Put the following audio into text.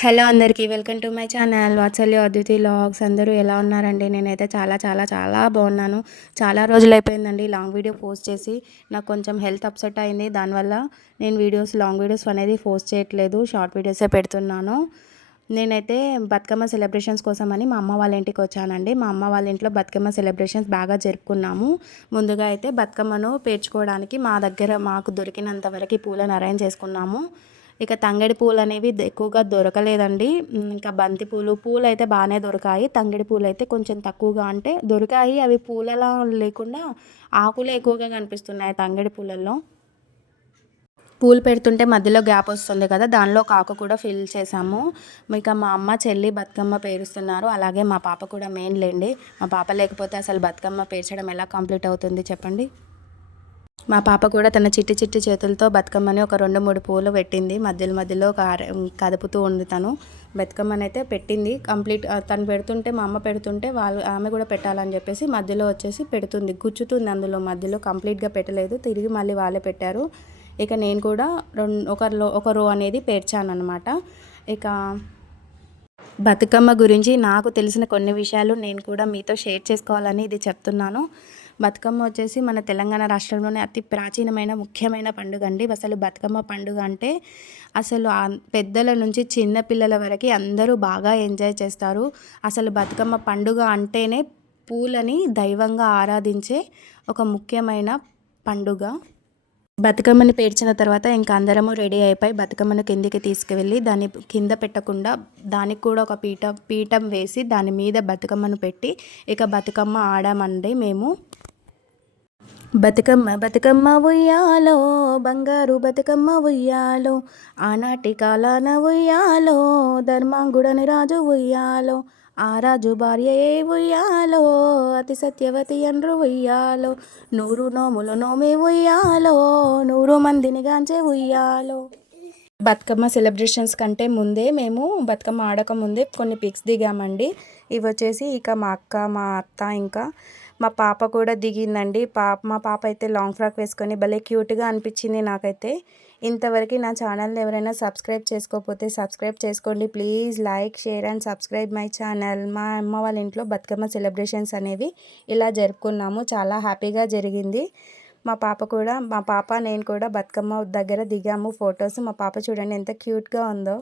Hello అందరికీ welcome to my channel. Vatsalya Adviti logs అందరూ ఎలా ఉన్నారండి? నేనైతే చాలా చాలా చాలా బాగున్నాను. చాలా రోజులు అయిపోయిందండి లాంగ్ వీడియో పోస్ట్ చేసి. నాకు కొంచెం హెల్త్ అప్సెట్ అయింది. దానివల్ల నేను వీడియోస్ లాంగ్ వీడియోస్ అనేది పోస్ట్ చేయట్లేదు. షార్ట్ వీడియోసే పెడుతున్నాను. నేనైతే బతుకమ్మ సెలబ్రేషన్స్ కోసమని మా అమ్మ వాళ్ళ ఇంటికి వచ్చానండి. మా అమ్మ వాళ్ళ ఇంట్లో బతుకమ్మ సెలబ్రేషన్స్ బాగా జరుపుకున్నాము. ముందుగా అయితే బతుకమ్మను పేర్చుకోవడానికి మా దగ్గర మాకు దొరికినంత వరకు పూలను అరేంజ్ చేసుకున్నాము. ఇక తంగడి పూలు అనేవి ఎక్కువగా దొరకలేదండి. ఇంకా బంతి పూలు పూలు అయితే బాగానే దొరికాయి. తంగడి పూలు అయితే కొంచెం తక్కువగా అంటే దొరికాయి. అవి పూలలా లేకుండా ఆకులు ఎక్కువగా కనిపిస్తున్నాయి తంగడి పూలల్లో. పూలు పెడుతుంటే మధ్యలో గ్యాప్ వస్తుంది కదా దానిలో ఒక ఆకు కూడా ఫిల్ చేసాము ఇక మా అమ్మ చెల్లి బతుకమ్మ పేరుస్తున్నారు. అలాగే మా పాప కూడా మెయిన్ లేండి. మా పాప లేకపోతే అసలు బతుకమ్మ పేర్చడం ఎలా కంప్లీట్ అవుతుంది చెప్పండి? మా పాప కూడా తన చిట్టి చిట్టి చేతులతో బతుకమ్మని ఒక రెండు మూడు పూలు పెట్టింది. మధ్యలో మధ్యలో కదుపుతూ ఉంది తను. బతుకమ్మని అయితే పెట్టింది. కంప్లీట్ తను పెడుతుంటే మా అమ్మ పెడుతుంటే వాళ్ళు ఆమె కూడా పెట్టాలని చెప్పేసి మధ్యలో వచ్చేసి పెడుతుంది. గుచ్చుతుంది అందులో మధ్యలో కంప్లీట్గా పెట్టలేదు. తిరిగి మళ్ళీ వాళ్ళే పెట్టారు. ఇక నేను కూడా రెండు ఒక రో ఒక రో అనేది పేర్చాను అనమాట ఇక బతుకమ్మ గురించి నాకు తెలిసిన కొన్ని విషయాలు నేను కూడా మీతో షేర్ చేసుకోవాలని ఇది చెప్తున్నాను. బతుకమ్మ వచ్చేసి మన తెలంగాణ రాష్ట్రంలోనే అతి ప్రాచీనమైన ముఖ్యమైన పండుగ అండి. అసలు బతుకమ్మ పండుగ అంటే అసలు పెద్దల నుంచి చిన్న పిల్లల వరకు అందరూ బాగా ఎంజాయ్ చేస్తారు. అసలు బతుకమ్మ పండుగ అంటేనే పూలని దైవంగా ఆరాధించే ఒక ముఖ్యమైన పండుగ. బతుకమ్మని పేర్చిన తర్వాత ఇంకా అందరము రెడీ అయిపోయి బతుకమ్మను కిందికి తీసుకువెళ్ళి దాన్ని కింద పెట్టకుండా దానికి కూడా ఒక పీట పీఠం వేసి దాని మీద బతుకమ్మను పెట్టి ఇక బతుకమ్మ ఆడామండి మేము. బతుకమ్మ బతుకమ్మ ఉయ్యాలో బంగారు బతుకమ్మ ఉయ్యాలో ఆనాటి కాలాన ఉయ్యాలో ధర్మాంగుడని రాజు ఉయ్యాలో ఆ రాజు భార్య ఏ ఉయ్యాలో అతి సత్యవతి అండ్రు ఉయ్యాలో నూరు నోములు నోమే ఉయ్యాలో నూరు మందిని గాంచే ఉయ్యాలో. బతుకమ్మ సెలబ్రేషన్స్ కంటే ముందే మేము బతుకమ్మ ఆడక ముందే కొన్ని పిక్స్ దిగామండి. ఇవి వచ్చేసి ఇక మా అక్క మా అత్త ఇంకా మా పాప కూడా దిగిందండి. పాప మా పాప అయితే లాంగ్ ఫ్రాక్ వేసుకొని భలే క్యూట్గా అనిపించింది నాకైతే. ఇంతవరకు నా ఛానల్ని ఎవరైనా సబ్స్క్రైబ్ చేసుకోకపోతే సబ్స్క్రైబ్ చేసుకోండి. Please like share and subscribe my channel. మా అమ్మ వాళ్ళ ఇంట్లో బతుకమ్మ సెలబ్రేషన్స్ అనేవి ఇలా జరుపుకున్నాము. చాలా హ్యాపీగా జరిగింది. మా పాప కూడా మా పాప నేను కూడా బతుకమ్మ దగ్గర దిగాము ఫొటోస్. మా పాప చూడండి ఎంత క్యూట్గా ఉందో.